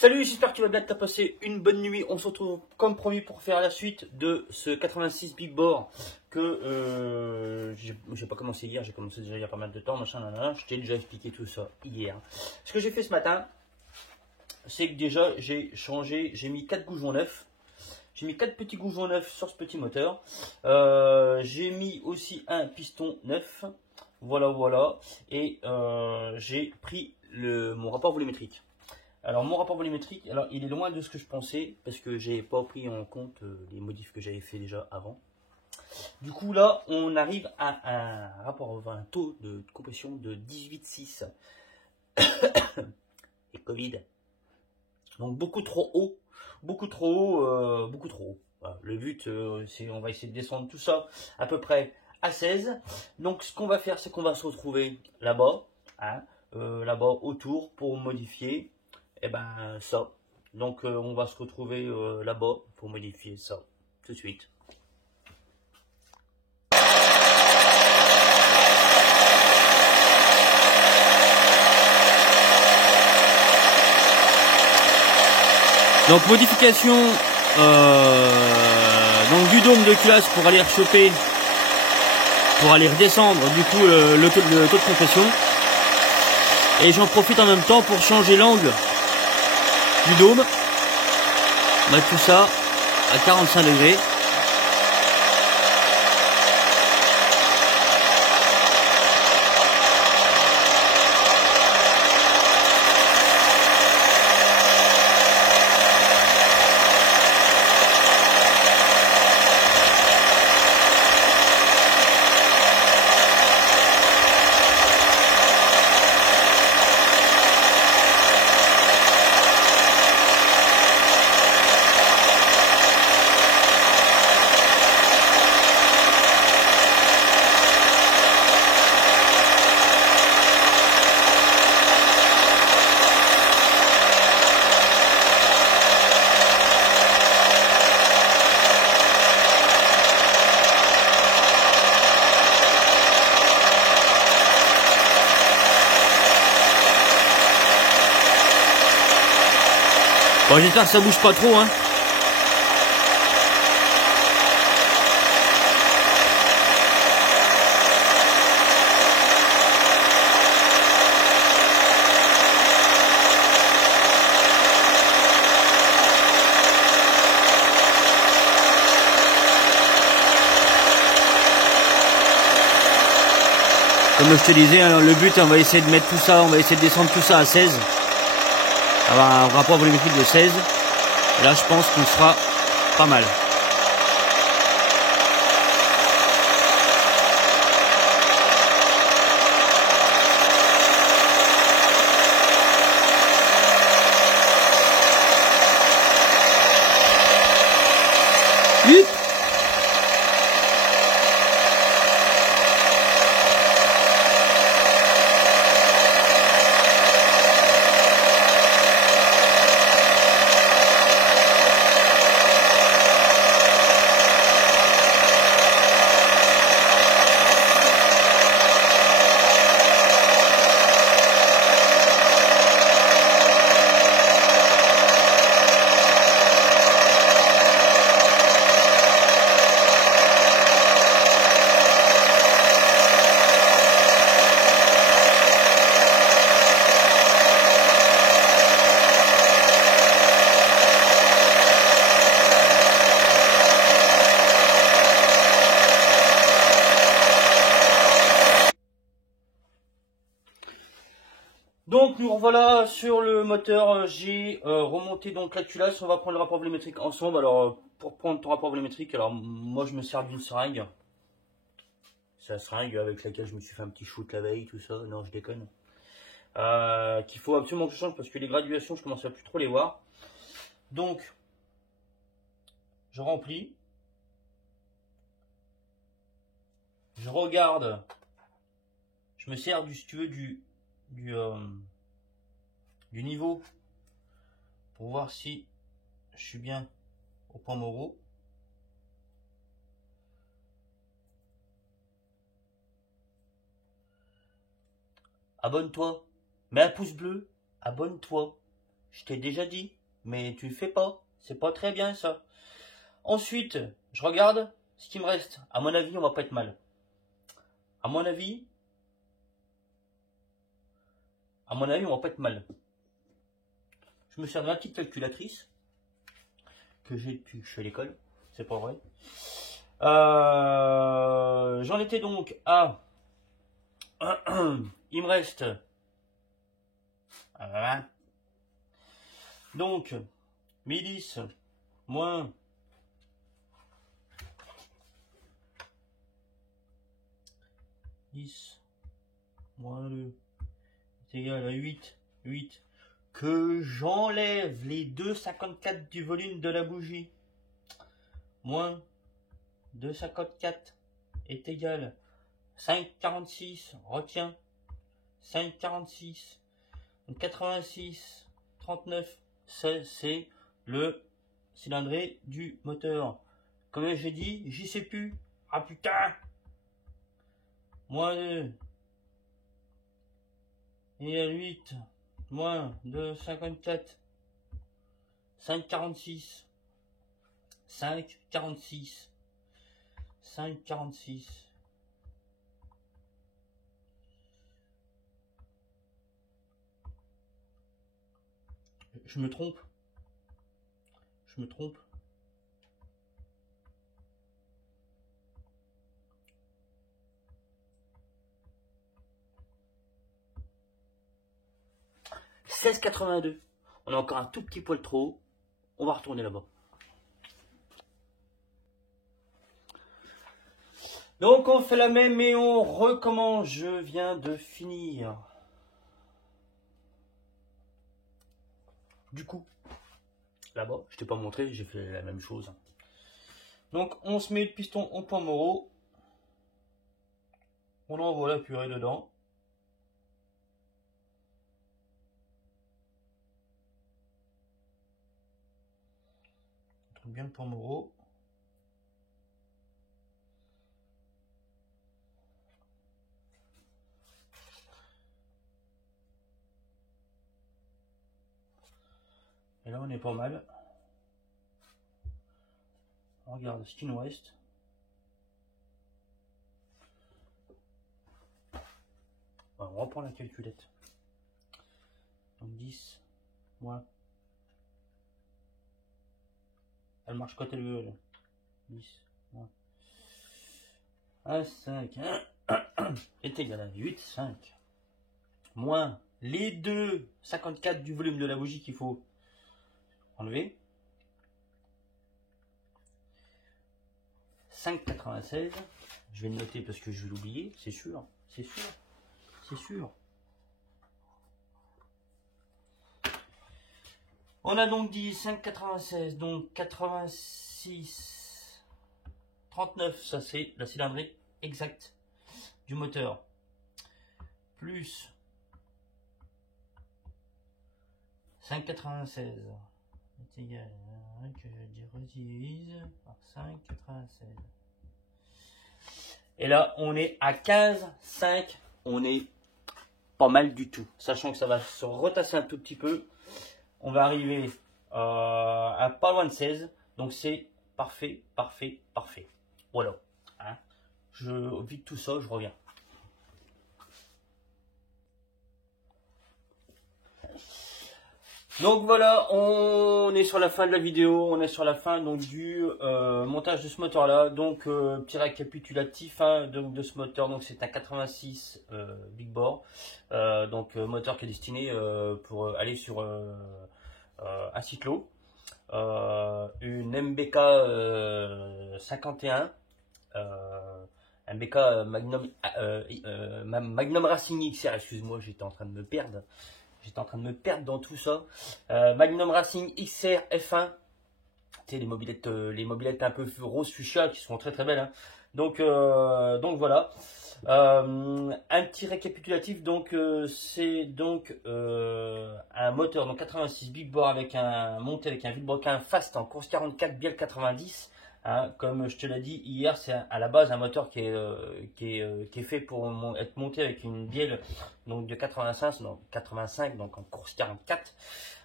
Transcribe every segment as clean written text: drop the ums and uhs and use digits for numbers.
Salut, j'espère que tu vas bien, que tu as passé une bonne nuit. On se retrouve comme promis pour faire la suite de ce 86 Big Bore que j'ai pas commencé hier, j'ai commencé déjà il y a pas mal de temps, machin, nanana. Je t'ai déjà expliqué tout ça hier. Ce que j'ai fait ce matin, c'est que déjà j'ai changé, j'ai mis 4 goujons neufs. J'ai mis 4 petits goujons neufs sur ce petit moteur. J'ai mis aussi un piston neuf. Voilà. Et j'ai pris mon rapport volumétrique. Alors mon rapport volumétrique, alors il est loin de ce que je pensais parce que j'ai pas pris en compte les modifs que j'avais fait déjà avant. Du coup là, on arrive à un taux de compression de 18,6 et Covid. Donc beaucoup trop haut. Voilà. Le but, c'est on va essayer de descendre tout ça à peu près à 16. Donc ce qu'on va faire, c'est qu'on va se retrouver là-bas, là-bas autour pour modifier. Et ben ça. Donc on va se retrouver là-bas pour modifier ça tout de suite. Donc modification donc du dôme de culasse pour aller rechoper, pour aller redescendre du coup le taux de compression. Et j'en profite en même temps pour changer l'angle du dôme, mettre tout ça à 45 degrés. Bon, j'espère que ça bouge pas trop, hein. Comme je te disais, hein, le but, on va essayer de mettre tout ça, on va essayer de descendre tout ça à 16. Avoir un rapport volumétrique de 16. Et là, je pense qu'on sera pas mal. Hup. Donc nous revoilà sur le moteur, j'ai remonté donc la culasse, on va prendre le rapport volumétrique ensemble. Alors pour prendre ton rapport volumétrique, alors moi je me sers d'une seringue. C'est la seringue avec laquelle je me suis fait un petit shoot la veille, tout ça, non je déconne. Qu'il faut absolument que je change parce que les graduations je commence à plus trop les voir. Donc je remplis. Je regarde, je me sers si tu veux, du niveau pour voir si je suis bien au point Moreau. Abonne-toi, mets un pouce bleu, abonne-toi, Je t'ai déjà dit, mais tu le fais pas. C'est pas très bien ça. Ensuite, je regarde ce qui me reste. À mon avis, on va pas être mal. À mon avis, on va pas être mal. Je me sers de ma petite calculatrice que j'ai depuis que je suis à l'école. C'est pas vrai. J'en étais donc à... Il me reste... Donc, milice, moins... moins 2 est égal à 8. Que j'enlève les 2,54 du volume de la bougie. Moins 2,54 est égal à 5,46. Retiens. 5,46. 86. 39. C'est le cylindrée du moteur. Comme j'ai dit, j'y sais plus. Ah putain! Moins 2 et à 8, moins 2,54, 5,46, 5,46, 5,46. Je me trompe. 16,82. On a encore un tout petit poil trop haut. On va retourner là-bas. Donc on fait la même et on recommence. Je viens de finir. Du coup, là-bas, je t'ai pas montré, j'ai fait la même chose. Donc on se met le piston en point Moreau. On envoie la purée dedans. On trouve bien le point Moreau. Et là on est pas mal. On regarde ce qu'il nous reste. On reprend la calculette. Donc 10 moins. Elle marche quand elle veut. 10 moins. 1, 5 est égal à 8, 5. Moins les 2,54 du volume de la bougie qu'il faut enlever. 5,96. Je vais le noter parce que je vais l'oublier, c'est sûr. On a donc dit 5,96, donc 86, 39, ça c'est la cylindrée exacte du moteur. Plus 5,96 est égal à, que je divise par 5,96. Et là, on est à 15,5. On est pas mal du tout. Sachant que ça va se retasser un tout petit peu. On va arriver à pas loin de 16. Donc c'est parfait. Voilà. Hein, je vide tout ça, je reviens. Donc voilà, on est sur la fin de la vidéo, on est sur la fin donc du montage de ce moteur là. Donc petit récapitulatif de ce moteur. Donc c'est un 86 Big Bore, donc moteur qui est destiné pour aller sur un cyclo, une MBK 51, MBK Magnum Racing XR. Excuse-moi, j'étais en train de me perdre. Dans tout ça. Magnum Racing XR F1. Tu sais, les mobilettes un peu rose fuchsia qui sont très belles. Hein. Donc voilà. Un petit récapitulatif. Donc c'est donc un moteur donc 86 Big Bore monté avec un vilebrequin fast en course 44 Biel 90. Hein, comme je te l'ai dit hier, c'est à la base un moteur qui est fait pour être monté avec une bielle donc de 85, donc en course 44.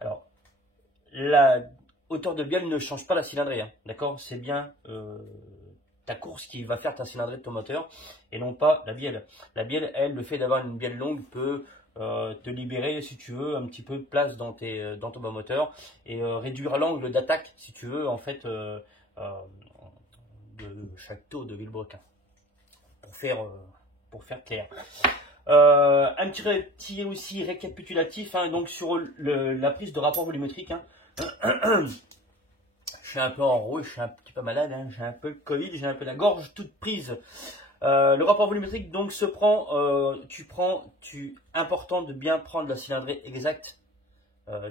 Alors la hauteur de bielle ne change pas la cylindrée, hein, d'accord? C'est bien ta course qui va faire ta cylindrée de ton moteur et non pas la bielle. La bielle, elle, le fait d'avoir une bielle longue peut te libérer, si tu veux, un petit peu de place dans ton bas moteur et réduire l'angle d'attaque, si tu veux, en fait, de chaque tour de vilebrequin, pour faire clair. Un petit aussi récapitulatif, hein, donc sur la prise de rapport volumétrique. Hein. Je suis un peu en rouge, je suis un petit peu malade, hein, j'ai un peu le Covid, j'ai un peu la gorge toute prise. Le rapport volumétrique donc se prend, important de bien prendre la cylindrée exacte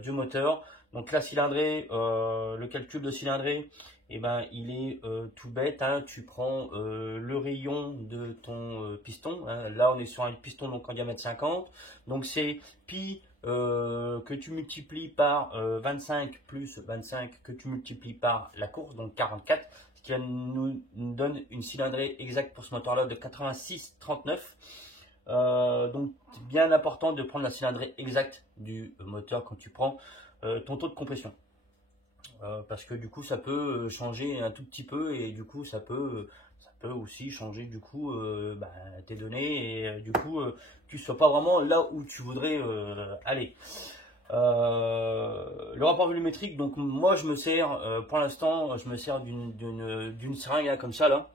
du moteur. Donc la cylindrée, le calcul de cylindrée, eh ben, il est tout bête, hein. Tu prends le rayon de ton piston, hein. Là on est sur un piston donc en diamètre 50, donc c'est pi que tu multiplies par 25 plus 25 que tu multiplies par la course, donc 44, ce qui nous donne une cylindrée exacte pour ce moteur là de 86,39. Donc bien important de prendre la cylindrée exacte du moteur quand tu prends ton taux de compression. Parce que du coup ça peut changer un tout petit peu et du coup ça peut aussi changer du coup tes données et du coup tu ne sois pas vraiment là où tu voudrais aller. Le rapport volumétrique, donc moi je me sers pour l'instant je me sers d'une seringue là, comme ça là,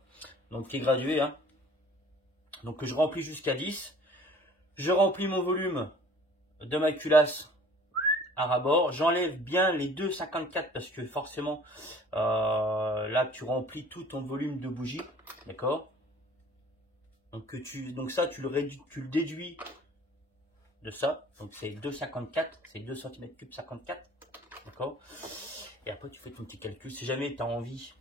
donc qui est graduée, hein. Donc que je remplis jusqu'à 10, je remplis mon volume de ma culasse à rabord, j'enlève bien les 2,54 parce que forcément là tu remplis tout ton volume de bougie, d'accord? Donc ça tu le déduis de ça, donc c'est 2,54, c'est 2 cm3 54, d'accord? Et après tu fais ton petit calcul, si jamais tu as envie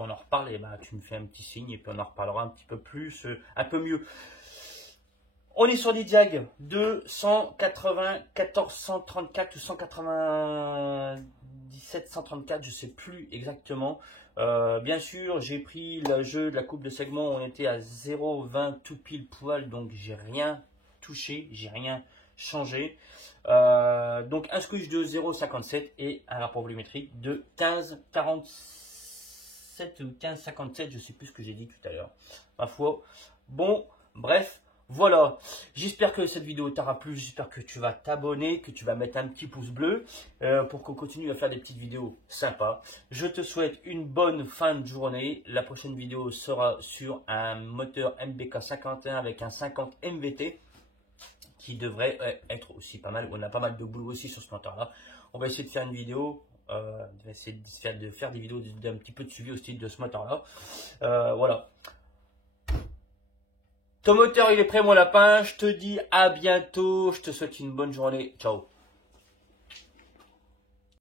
on en reparle, et tu me fais un petit signe et puis on en reparlera un petit peu plus, un peu mieux. On est sur des diag de 194, 134 ou 197, 134, je ne sais plus exactement. Bien sûr, j'ai pris le jeu de la coupe de segment, on était à 0,20 tout pile poil, donc j'ai rien touché, j'ai rien changé. Donc un squish de 0,57 et un rapport volumétrique de 15,47 ou 15,57, je ne sais plus ce que j'ai dit tout à l'heure. Ma foi, bon, bref. Voilà, j'espère que cette vidéo t'aura plu, j'espère que tu vas t'abonner, que tu vas mettre un petit pouce bleu pour qu'on continue à faire des petites vidéos sympas. Je te souhaite une bonne fin de journée. La prochaine vidéo sera sur un moteur MBK 51 avec un 50 MVT qui devrait être aussi pas mal. On a pas mal de boulot aussi sur ce moteur-là. On va essayer de faire une vidéo. On va essayer de faire des vidéos d'un petit peu de suivi au style de ce moteur-là. Voilà. Ton moteur il est prêt mon lapin, je te dis à bientôt, je te souhaite une bonne journée, ciao.